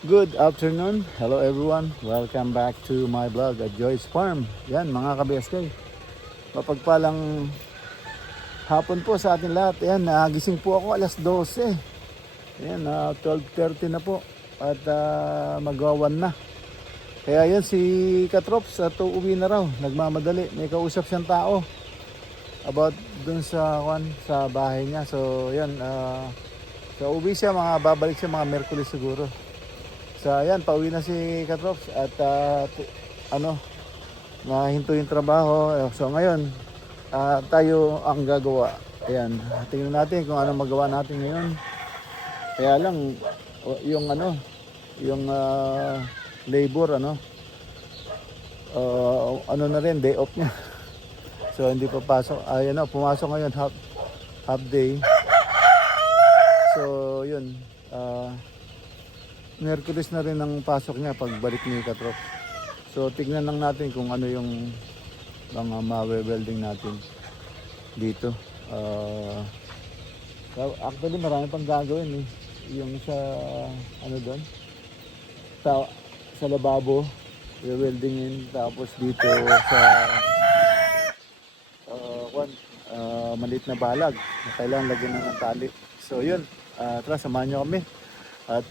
Good afternoon. Hello everyone. Welcome back to my vlog at Joy's Farm. Yan mga ka-BSK. Mapagpalang hapon po sa atin lahat. Yan, nagising po ako alas 12. Yan, 12:30 na po. At magwawan na. Kaya yan si Katrops at uuwi na raw. Nagmamadali. May kausap siyang tao about dun sa bahay niya. So yan, so uwi siya, babalik siya mga Merkulis siguro. So ayan, pauwi na si Katrops at nahinto yung trabaho. So ngayon, tayo ang gagawa. Ayan, tingnan natin kung anong magawa natin ngayon. Kaya lang, yung labor, na rin, day off niya. So hindi pa pasok. Ayan na, pumasok ngayon, half day. So yun, Merkulis na rin ang pasok niya pagbalik ni Katrops. So tignan lang natin kung ano yung mga ma-welding natin dito. Actually marami pang gagawin eh. Yung sa doon, sa lababo, weldingin, tapos dito sa maliit na balag na kailangan lagyan na ng tali. So yun, tara samahan nyo kami. At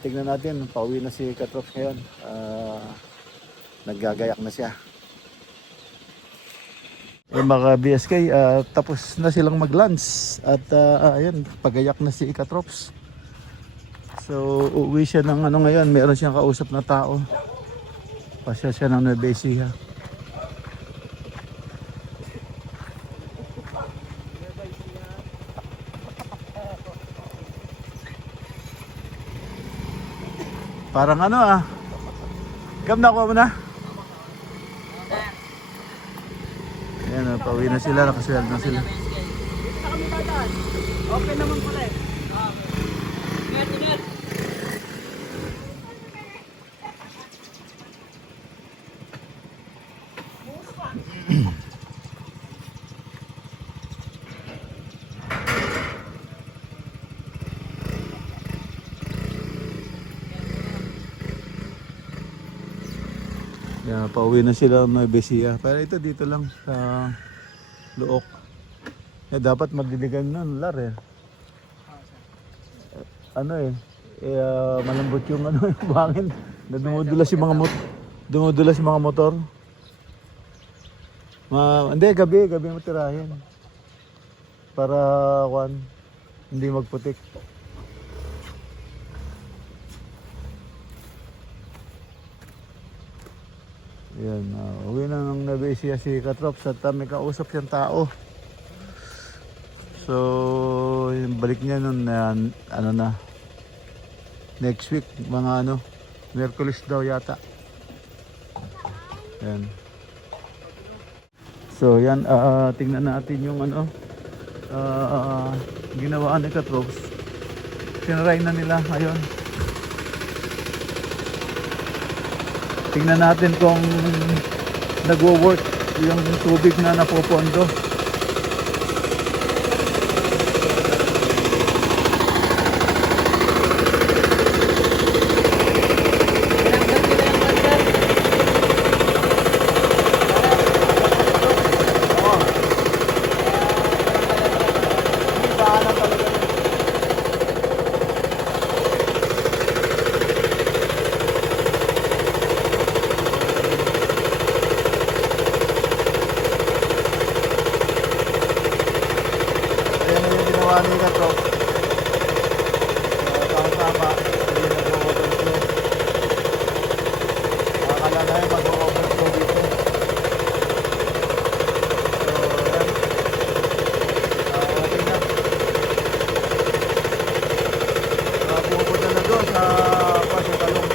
tignan natin, pauwi na si Katrops ngayon. Naggagayak na siya. Mga BSK, tapos na silang mag-lunch. At ayun, pagayak na si Katrops. So uuwi siya ng ngayon, meron siyang kausap na tao. Pasya siya ng Nueva Ecija. Parang Gam, nakuha mo na? Ayan, pauwi na sila, nakasweld na sila. Dito na kami dadaan. Okay naman pala eh. Ingat. Yeah, pauwi na sila ng Nueva Ecija. Pero ito dito lang sa Luok. Dapat madiligan na lar eh. Malambot yung yung bangin. Dumudulas yung mga motor. Hindi, gabi mo tirahin. Para hindi magputik. Yan, uwi na ng Nueva Ecija si Katrops at may kausap siyang tao. So, yung balik niya nun next week, mga Merkulis daw yata. Yan. So, yan, tingnan natin yung ginawa ni Katrops. Tinry na nila ngayon. Tingnan natin kung nagwo-work yung tubig na napopondo. Ni Katrops. Tama-tama, hindi nag-overflow. Akala na yung mag-overflow dito. So, yan. Okay na. Pupunta na doon sa Pasutalong.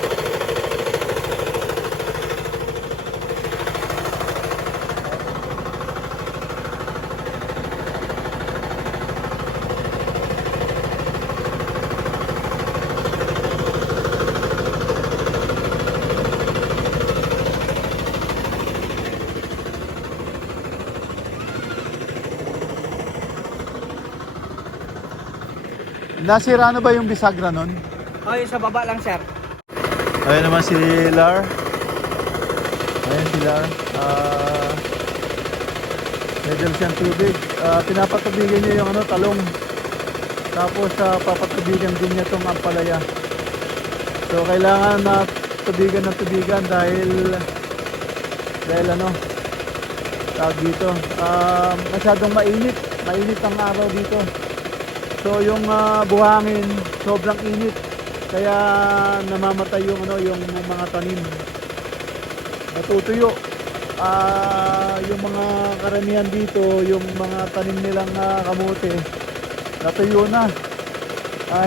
Nasira na ba yung bisagra nun? Oh, yung sa baba lang, sir. Ayan naman si Lar. Ayan si Lar. May dala siyang tubig. Pinapatubigan niya yung talong. Tapos papatubigan din niya itong ampalaya. So kailangan na tubigan ng tubigan dahil tawag dito, masyadong mainit ang araw dito. So yung buhangin sobrang init kaya namamatay yung mga tanim, natutuyo. Yung mga karamihan dito, yung mga tanim nilang kamote natuyo na,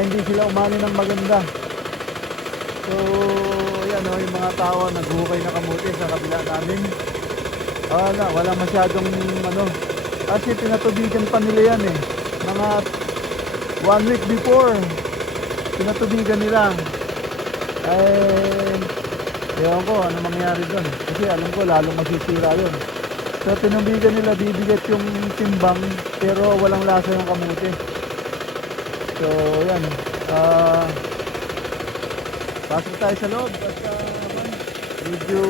hindi sila umani ng maganda. So yan yung mga tao naghuhukay na kamote sa kabila namin. Wala masyadong kasi pinatubigan pa nila yan mga 1 week before pinatubigan nila. Ewan ko ano mangyari doon kasi alam ko lalong masisira yun. So tinubigan nila, bibigat yung timbang pero walang lasa yung kamote. So yan, pasok tayo sa loob at medyo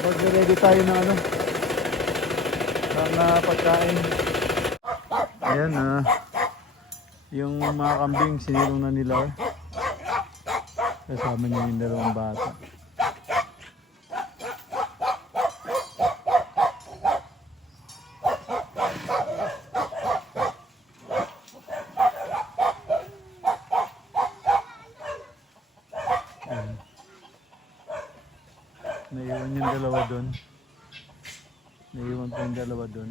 mag-ready tayo ng pagkain. Ayan yung mga kambing sinilong na nila. Kasama niya yung dalawang bata. Naiwan yung dalawa doon. Naiwan pa yung dalawa doon.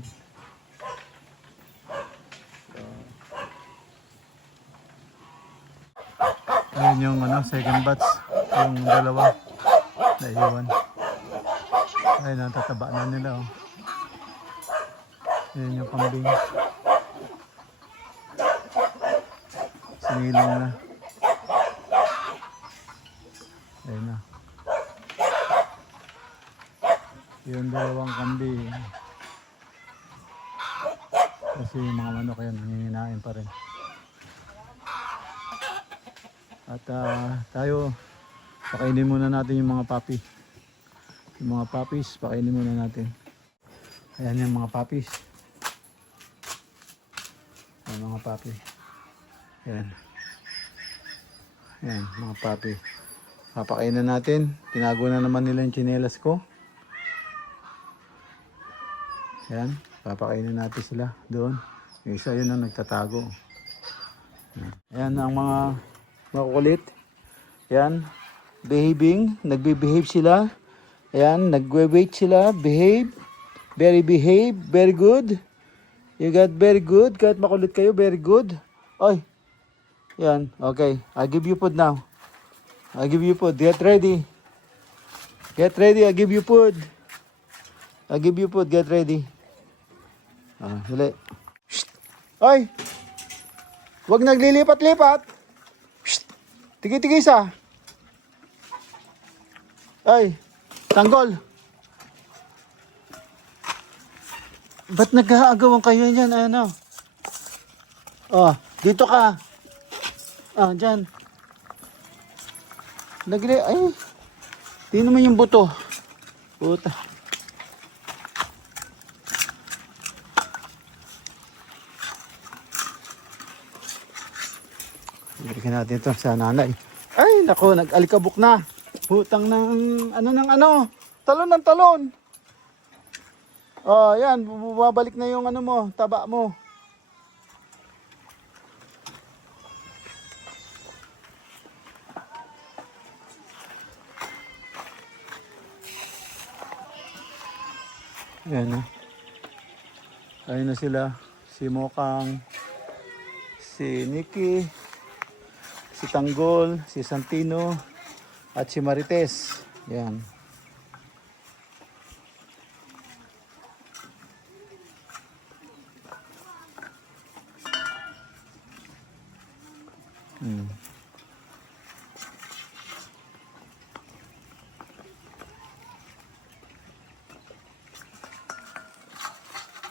Ayan yung second batch. Yung dalawa. Naiwan. Ay, natataba na nila Ayan yung kambing. Sinilang na. Ayan na. Yung dalawang kambing. Kasi yung mga manok yan, hihinain pa rin. At tayo, pakainin muna natin yung mga puppy. Yung mga puppies, pakainin muna natin. Ayan yung mga puppies. Ayan mga puppy. Ayan. Ayan, mga puppy. Papakainin natin. Tinago na naman nila yung tsinelas ko. Ayan, papakainin natin sila doon. Yung isa yun ang nagtatago. Ayan ang mga makukulit. Ayan, behaving. Nagbe-behave sila. Ayan, nagwe-wait sila. Behave. Very good. You got very good. Kahit makulit kayo, very good. Oy. Ayan, okay. I'll give you food now. I'll give you food. Get ready. Get ready, I'll give you food. I'll give you food. Get ready. Huli. Oy! Huwag naglilipat-lipat. Tigi-tigisa. Ay, tanggol. Ba't nag-aagawan kayo dyan? Dito ka. Dyan. Ay, di naman yung buto. Puta. Balikan natin ito sa nanay. Ay, nako, nag-alikabok na. Hutang ng talon ng talon. Yan, bumabalik na yung taba mo. Yan na. Ayun na sila. Si Mokang, si Nikki, si Tanggol, si Santino, at si Marites. Yan.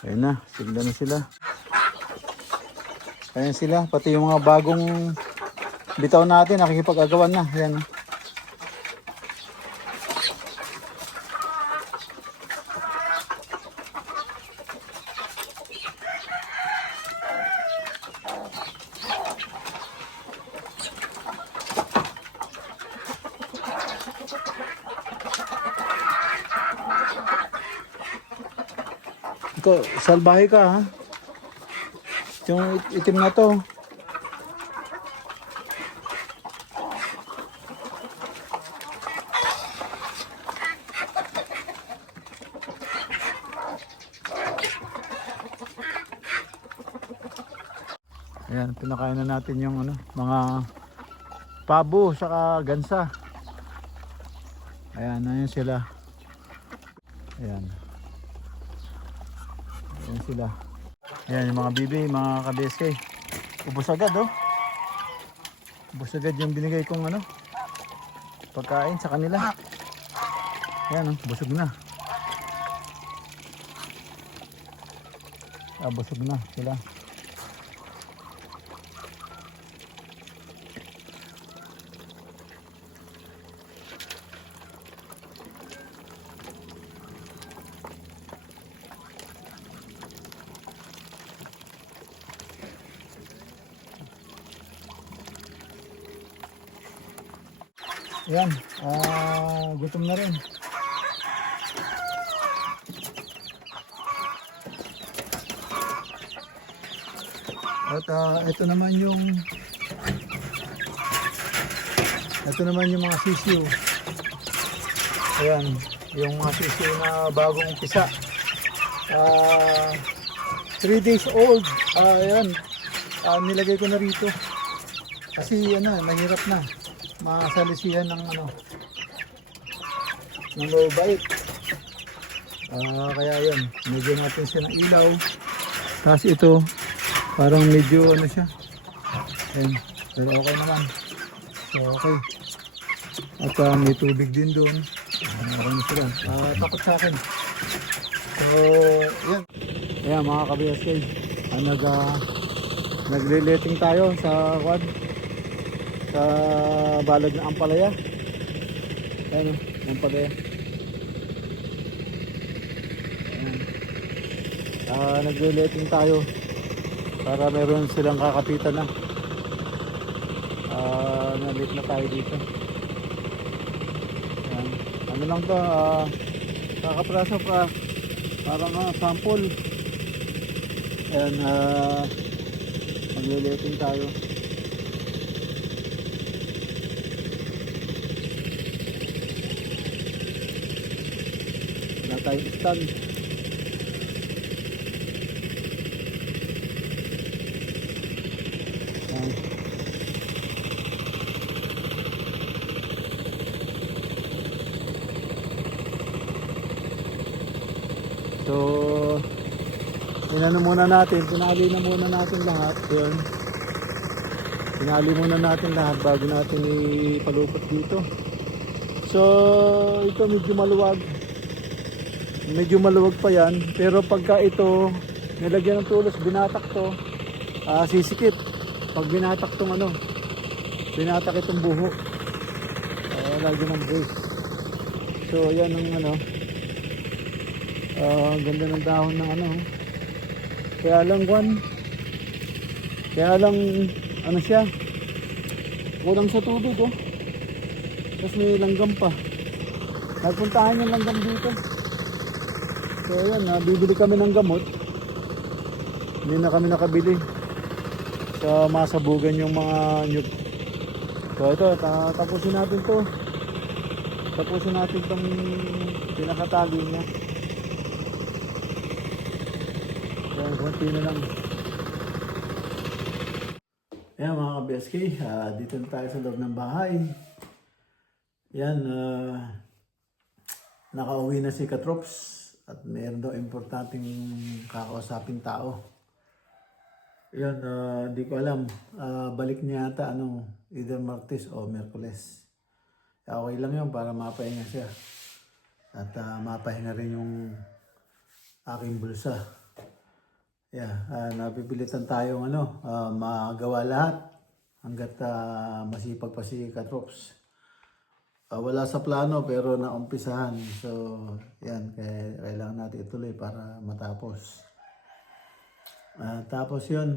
Ayun na, sigla na sila. Ayan sila, pati yung mga bagong bitaw natin, nakikipag-agawan na. Ayan. ikaw, salbahe ka ha. Yung itim na to. Ayan, pinakain na natin yung ano, mga pabo saka gansa. Ayan, ayan sila. Ayan. Ayan sila. Ayan yung mga bibi, mga kabeske. Ubos agad oh. Ubos agad yung binigay kong ano, pagkain sa kanila. Ayan oh, busog na. Busog na sila. Ayan, gutom na rin. At ito naman yung mga sisiw. Ayan, yung mga sisiw na bagong umpisa. 3 days old. Ayan, nilagay ko na rito. Kasi ano, mahirap na. Masalisihan ng ano, ng low bite. Kaya yun, medyo natin siya ng ilaw. Tapos ito, parang medyo ano siya. Ayan, pero okay naman. So okay. At may tubig din doon. Okay na sila. Takot sa akin. So, yan. Ayan mga ka-BSK. Nagre-letting tayo sa quad. Sa balag ng Ampalaya. Ayan o, Ampalaya. Ayan. Nagre-letting tayo para meron silang kakapitan na. Nalit na tayo dito. Ayan. Ano lang to, kakapraso pa parang sample. Ayan, magle-letting tayo. Wala tayong stand. Ayan. So, inano muna natin, pinali na muna natin lahat. Yun. Pinali muna natin lahat bago natin ipalupot dito. So, ito medyo maluwag. Medyo maluwag pa yan. Pero pagka ito, nilagyan ng tulos, binatak to, sisikip. Pag binatak tong ano, binatak itong buho. Lagyan ng brace. So, yan ang ano. Ganda ng dahon ng ano. Kaya lang ano siya, kulang sa tubig oh. Tapos may langgam pa. Nagpuntahan yung langgam dito. So yan, bibili kami ng gamot. Hindi na kami nakabili sa masabugan yung mga nyug. So ito, tapusin natin to. Tapusin natin itong pinakatali niya. Ayan, konti na lang. Ayan mga ka-BSK, dito na tayo sa loob ng bahay. Ayan, nakauwi na si Katrops at mayroon daw importanteng kakausapin tao. Ayan, di ko alam. Balik niya ata either Martes o Miyerkules. Okay lang yun para mapahinga siya. At mapahinga rin yung aking bulsa. Yeah, napipilitan tayong magawa lahat hanggat masipag pa si Katrops. Wala sa plano pero naumpisahan. So, yan, kailangan natin ituloy para matapos. Tapos yun,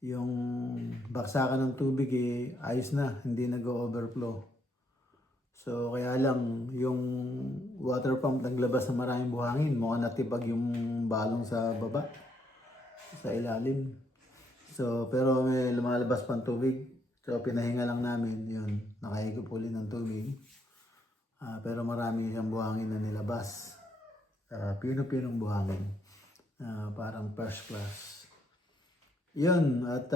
yung baksakan ng tubig ayos na, hindi nag-overflow. So kaya lang yung water pump naglabas ng maraming buhangin, mukhang natipag yung balong sa baba, sa ilalim. So pero may lumalabas pang tubig. So pinahinga lang namin yun, nakahigop uli ng tubig. Pero marami siyang buhangin na nilabas. Pino-pinong buhangin. Parang first class. Yun, at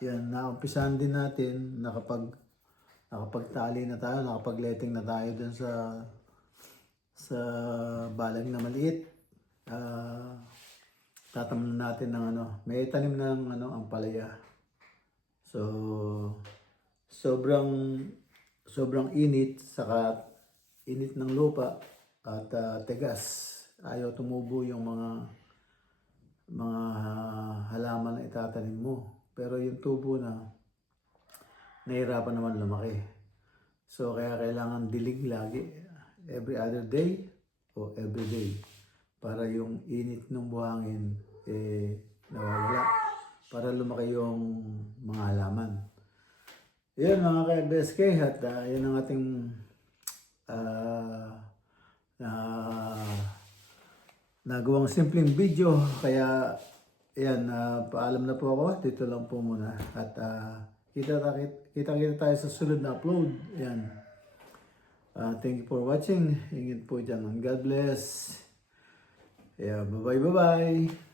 yan, naumpisahan din natin, nakapagtali na tayo, nakapagletting na tayo dun sa balag na maliit. Tatamnan natin ng may tanim ng ang palaya. So sobrang init, saka init ng lupa at tigas. Ayaw tumubo yung mga halaman na itatanim mo. Pero yung tubo na nahirapan naman lumaki. So kaya kailangan dilig lagi, every other day o every day, para yung init ng buhangin nawawala, para lumaki yung mga halaman. Yan mga ka-BSK, at yan ang ating nagawang simpleng video. Kaya yan, paalam na po ako. Dito lang po muna. At kita tayo sa sunod na upload. Yan. Thank you for watching. Ingit po dyan. God bless. Yeah, bye-bye.